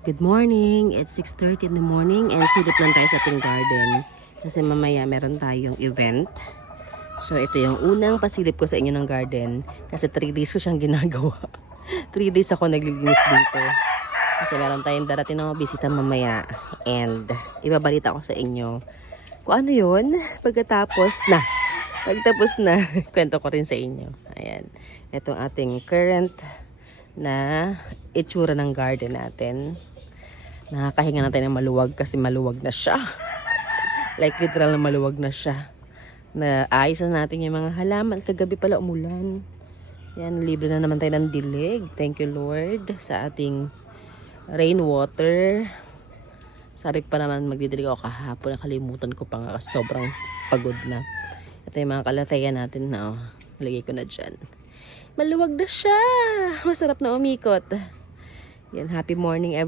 Good morning! It's 6:30 in the morning and silip lang tayo sa ating garden. Kasi mamaya meron tayong event. So ito yung unang pasilip ko sa inyo ng garden. Kasi 3 days ko siyang ginagawa. 3 days ako naglilinis dito. Kasi meron tayong darating na mga bisita mamaya. And ibabalita ko sa inyo kung ano yun pagkatapos na. Pagtapos na, kwento ko rin sa inyo. Ayan. Itong ating current na itsura ng garden natin. Nakakahinga na tayo ng maluwag kasi maluwag na siya. Like literal na maluwag na siya. Naayos na natin yung mga halaman. Kagabi pala umulan. Yan, libre na naman tayo ng dilig. Thank you Lord sa ating rainwater. Sabi ko pa naman magdidilig ako kahapon. Nakalimutan ko pa nga kasi sobrang pagod na. Ito yung mga kalatayan natin na lagay ko na dyan. Maluwag na siya. Masarap na umikot. Yan, happy morning everyone.